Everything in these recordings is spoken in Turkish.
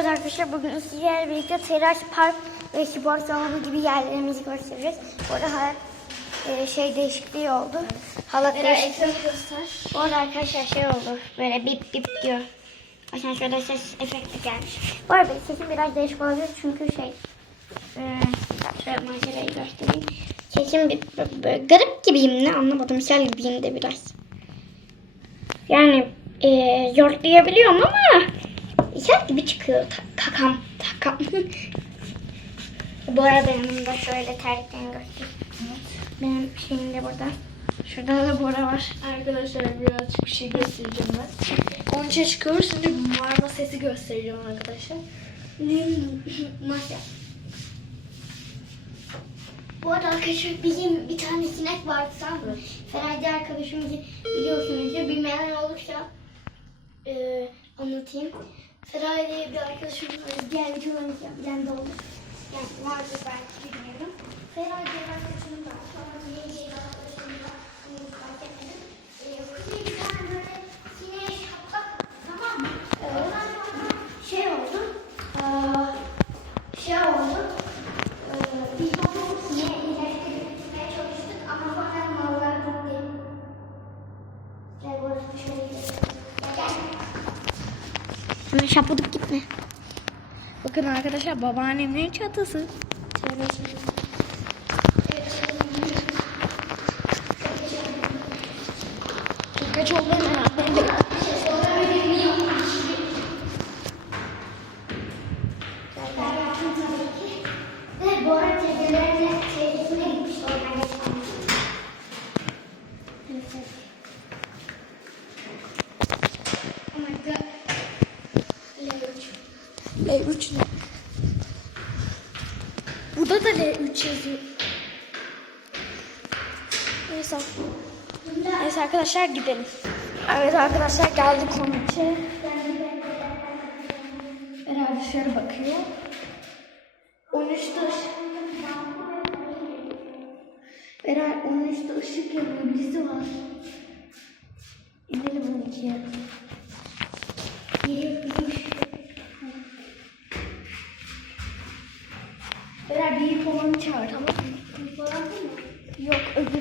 Evet arkadaşlar bugün sizlerle birlikte Teraş Park ve spor salonu gibi yerlerimizi göstereceğiz. Bu arada e, şey değişikliği oldu. Halat değişikliği. Bu arada arkadaşlar şey oldu. Böyle bip bip diyor. Şöyle ses efekti gelmiş. Bu arada sesim biraz değişik olabilir çünkü şey e, şöyle manzarayı göstereyim. Sesim bir, böyle garip gibiyim ne anlamadım. Misal gibiyim de biraz. Yani e, yortlayabiliyorum ama misal gibi çıkıyor. Ta- kakam takam. Bu arada yanımda şöyle terliklerini göstereyim. Benim şeyim de burada. Şurada da Bora var. Arkadaşlar birazcık bir şey göstereceğim ben. Onun için çıkıyoruz. Şimdi marma sesi göstereceğim arkadaşlar. Masya. Bu arada arkadaşlar bizim bir tane sinek vardı tamam mı? Ferayda arkadaşımızı biliyorsunuz. Bilmeyen olursa e, anlatayım. Diye bir arkadaşımız var. Diğer videolarımızı bilen de olur. Yani vardır belki bilmiyorum. Feray diye bir arkadaşımız var. Sonra yeni bir arkadaşımız var. Bunu fark etmedim. E, kuzey bir tane böyle sineğe şaplak tamam mı? E, ondan sonra şey oldu. Aa, şey oldu. Hemen şapladık gitme. Bakın arkadaşlar babaannemin çatısı. Kaç 3 yazıyor. Neyse. Neyse arkadaşlar gidelim. Evet arkadaşlar geldi komite. Herhalde dışarı bakıyor. 13'te Beray 13'te ışık yanıyor. Birisi var. İnelim 12'ye. Geliyor. Şey.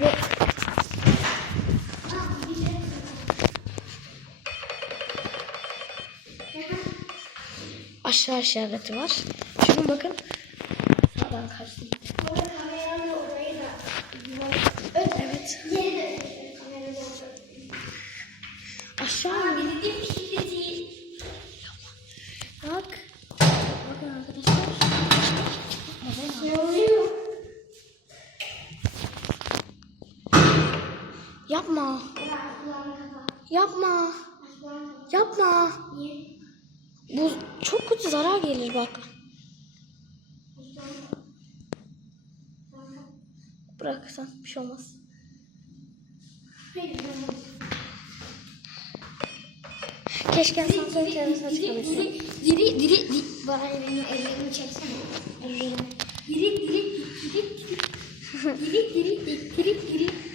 Aşağı işareti var. Şuna bakın. Sağdan kaçtım. Orada kameranın orayı da. Evet. Evet. Yeri de kameranın orada. Aşağı. Aa, bizim bisikleti. Bak. Bakın arkadaşlar. Ne oluyor? Yapma. Yapma. Yapma. Bu çok kötü zarar gelir bak. Bırak sen bir şey olmaz. Keşke asansörün çevresine çıkabilsin. Diri diri diri. Bana benim ellerimi çeksene. Diri diri diri diri. Diri diri diri diri diri.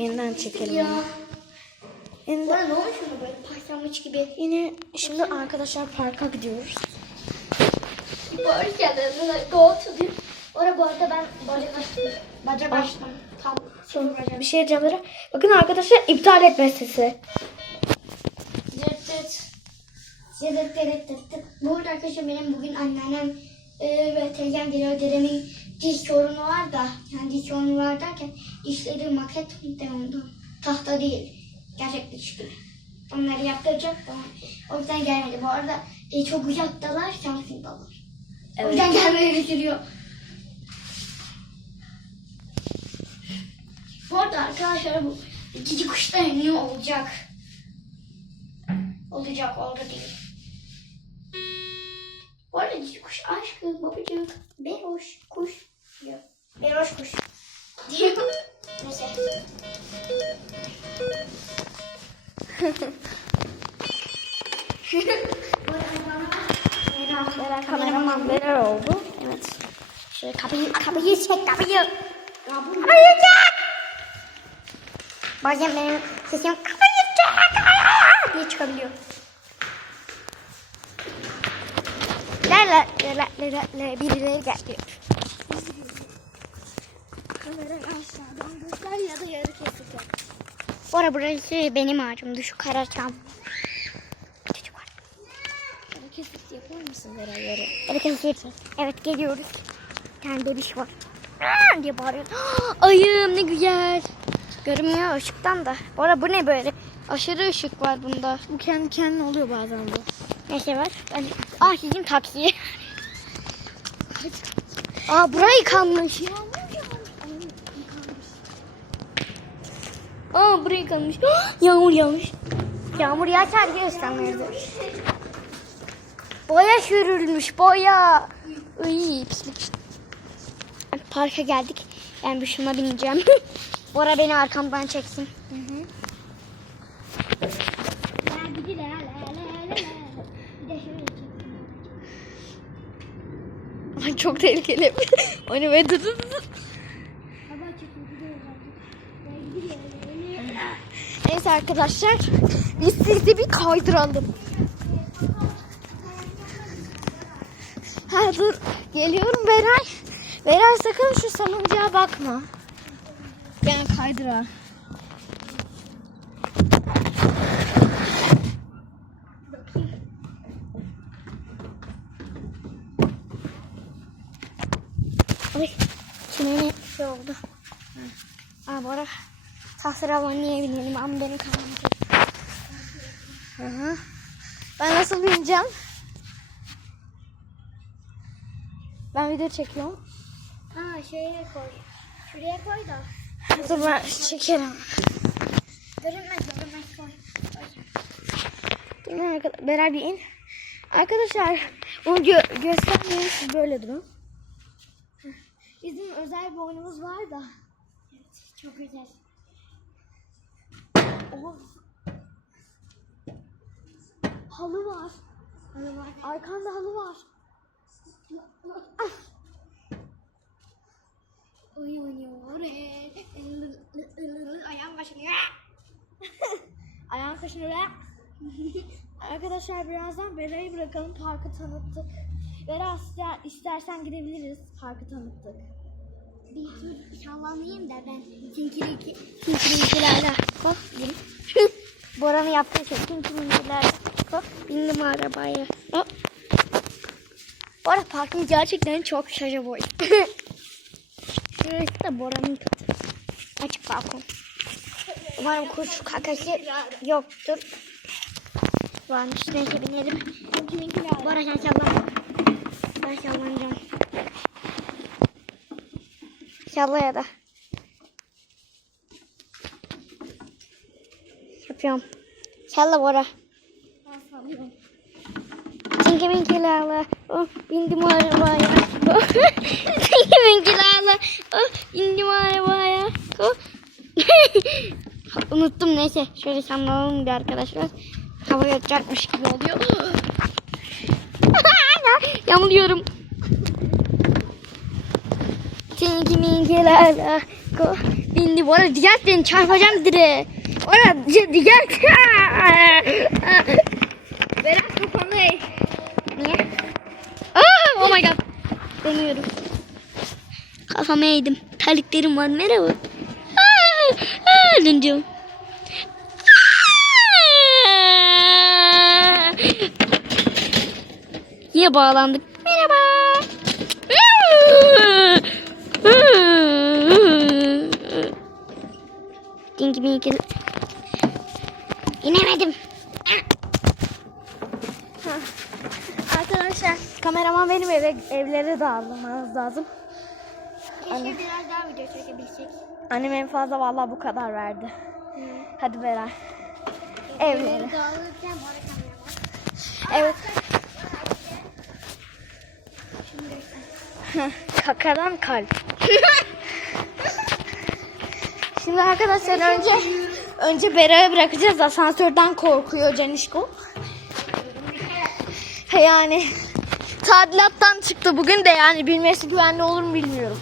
Yeniden çekelim. Ya. Yeniden. ne olmuş ona böyle paslamış gibi. Yine şimdi arkadaşlar parka gidiyoruz. Barış geldi. Go to the... Orada bu arada ben bacak açtım. Bacak açtım. Tam. Son. Bir şey camlara. Bakın arkadaşlar iptal etme sesi. Dırt dırt. Dırt dırt dırt dırt. Bu arada arkadaşlar benim bugün anneannem e, ve teyzem geliyor. Dedemin diş sorunu var da. Yani diş sorunu var derken dişleri maket de ondan. Tahta değil. Gerçek diş gibi. Onları yaptıracak da. O yüzden gelmedi. Bu arada e, çok uzaktalar. Samsun'dalar. O Evet. yüzden gelmeyi bitiriyor. Bu arada arkadaşlar bu cici kuşlar ne olacak? Olacak oldu değil. Bu arada cici kuş aşkım babacık. Beroş kuş diyor. Beroş kuş. Neyse. Bu arada bana- Beren kameraman Beren oldu. Evet. Şöyle kapıyı, kapıyı çek kapıyı. Kapıyı çek. Bazen benim sesim kafayı diye çıkabiliyor. La la la la la la birileri geldi. Kamerayı aşağıdan göster ya da yarı kesik yap. Bu arada burası benim ağacımdı şu. Çocuk var. Yarı kesik yapar mısın Beray yarı? Evet evet. Evet geliyoruz. Bir tane bebiş var. Aa, diye bağırıyor. Ayım ne güzel. Görünmüyor ışıktan da. Bu bu ne böyle? Aşırı ışık var bunda. Bu kendi kendine oluyor bazen bu. Ne şey var? Ben... Ah gideyim taksiye. Aa burayı yıkanmış. Aa burayı yıkanmış. Yağmur yağmış. Yağmur yağar diye ıslanmıyordu. Boya sürülmüş boya. Iy pislik. Parka geldik. Ben bir şuna bineceğim. Bora beni arkamdan çeksin. Hı hı. Çok tehlikeli. Onu ve dı dı dı dı. Neyse arkadaşlar biz sizi bir kaydıralım. Ha dur geliyorum Beray. Beray sakın şu salıncağa bakma. Ben kaydıra. Ay çimene şey oldu. Aa Bora tahterevalliye binelim. Hı hı. Ben nasıl bineceğim? Ben video çekiyorum. Ha şeye koy. Şuraya koy da. Dur ben çekerim. Görünmez görünmez koy. Dur ben arka- Beray bir in. Arkadaşlar bunu gö- göstermeyeyim siz böyle durun. Bizim özel bir oyunumuz var da. Çok güzel. Oha. Halı var. Halı var. Arkanda halı var. Uyuyor. Ayağım başlıyor. Ayağın kaşını Arkadaşlar birazdan Bera'yı bırakalım parkı tanıttık. İster, istersen gidebiliriz parkı tanıttık. Bir sallanayım da ben tinkiriki tinkirikilerle bak bin. Boran'ın yaptığı şey tinkirikilerle bak bindim arabaya. Hop. Bu arada parkın gerçekten çok şaşa boy. Şurası da Bora'nın katı. Açık balkon. Umarım kuş kakası yoktur. Varmış neyse binelim. Bora sen sallan. Ben sallanacağım. Salla ya da. Yapıyorum. Salla Bora. Tinky Winky Lala. Oh, bindim arabaya. Oh, Tinky Winky Lala. Oh, bindim arabaya. Oh. Unuttum neyse. Şöyle sallanalım bir arkadaşlar. Hava yatacakmış gibi oluyor. Yamuluyorum. Tinky Winky Lala. Ko. Bindi bu arada diğer beni çarpacağım dire. Orada diğer. Berat eğ. Niye? Aa, oh my god. Dönüyorum. Kafamı eğdim. Terliklerim var. Merhaba. Aa, aa, döneceğim. Yine bağlandık. Merhaba. Dinky Minky. İnemedim. Arkadaşlar kameraman benim eve evlere dağılmamız lazım. Keşke biraz daha video çekebilsek. Annem en fazla vallahi bu kadar verdi. Hadi Beray. Evlere. Evet. Kakadan kalp. Şimdi arkadaşlar önce önce Bera'ya bırakacağız. Asansörden korkuyor Canişko. Yani tadilattan çıktı bugün de yani bilmesi güvenli olur mu bilmiyorum.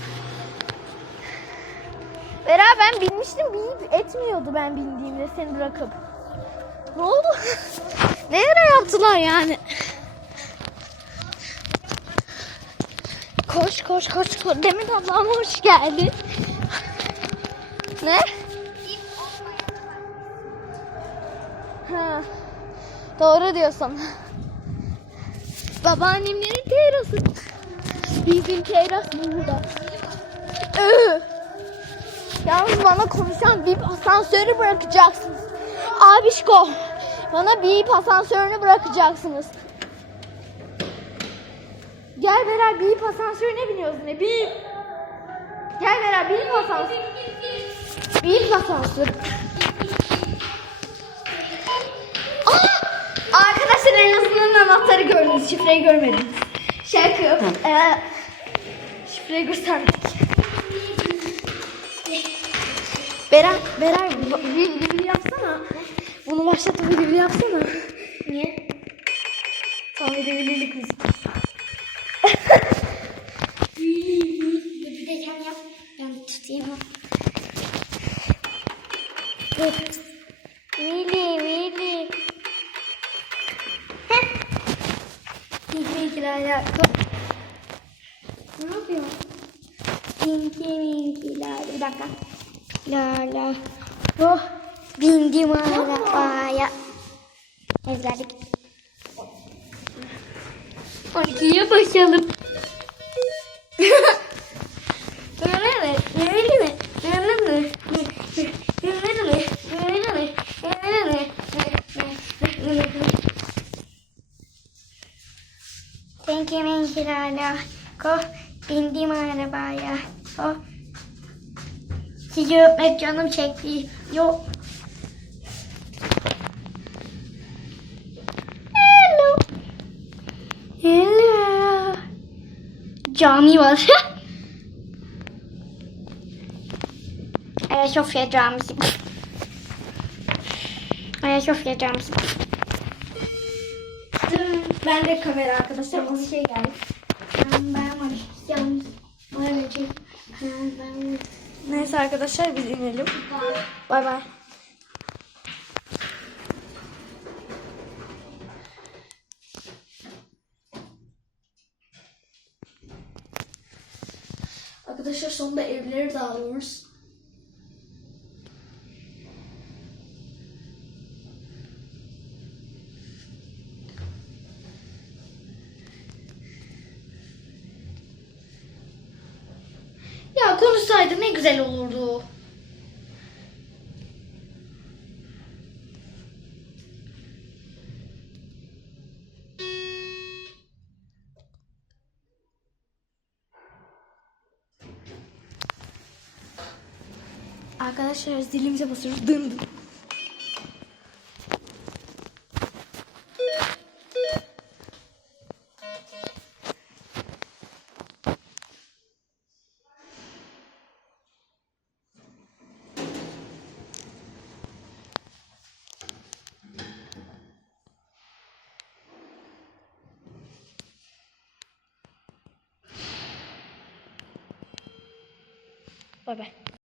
Vera ben binmiştim binip etmiyordu ben bindiğimde seni bırakıp. Ne oldu? ne yaptılar yani? Koş koş koş koş. Demin ablam hoş geldin. Ne? Ha. Doğru diyorsun. Babaannemlerin terası. Bizim teras burada. Ee, Yalnız bana konuşan bip asansörü bırakacaksınız. Abişko. Bana bip asansörünü bırakacaksınız. Gel Berat bip asansörüne biniyoruz ne? Bip. Gel Berat bip asansör. Bip asansör. Arkadaşlar en azından anahtarı gördünüz. Şifreyi görmediniz. Şaka. Ee, şifreyi göstermedik. Beren, Beren bir video yapsana. Bunu başlatıp video yapsana. Niye? Video birlik müzik. Bir de sen yap. Ben tutayım. Vili, Vili. Minki lala. Ne yapıyorsun? Minki minki lala. Bir dakika. Lala. Oh. Bindim arabaya. Ezberlik. 12'ye başlayalım. Sizi öpmek canım çekti. Yok. Hello. Hello. Cami var. Ayasofya Camisi. Ayasofya Camisi. Ben de kamera arkadaşlar bana şey geldi. Ben yalnız. Böyle çek. Ben Neyse arkadaşlar biz inelim. Bay bay. Arkadaşlar sonunda evleri dağılıyoruz. Konuşsaydı ne güzel olurdu. Arkadaşlar zilimize basıyoruz. Dın dın. Bay bay.